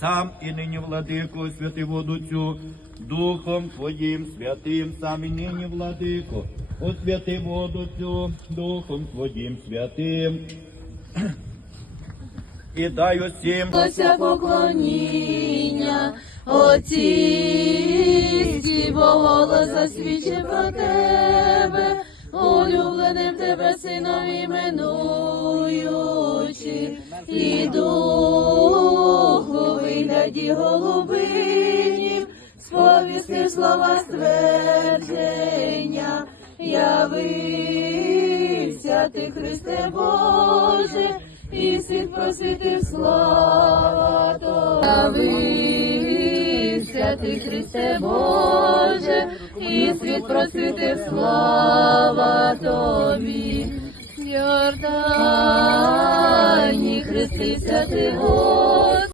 сам і нині владико, святи воду цю, Духом Твоїм святим, сам і нині владико, освяти воду цю, Духом Твоїм святим. І дай усім поклоніння, Отці, бо голос засвідчив про тебе, улюбленим тебе сином іменуючи, і духу вигляді голубинів, сповістив слова ствердження, явився ти, Христе Боже, і світ просвітив слава. Явився ти, Христе Боже, і світ просвітив слава Тобі. Йордані хрестився ти, Боже,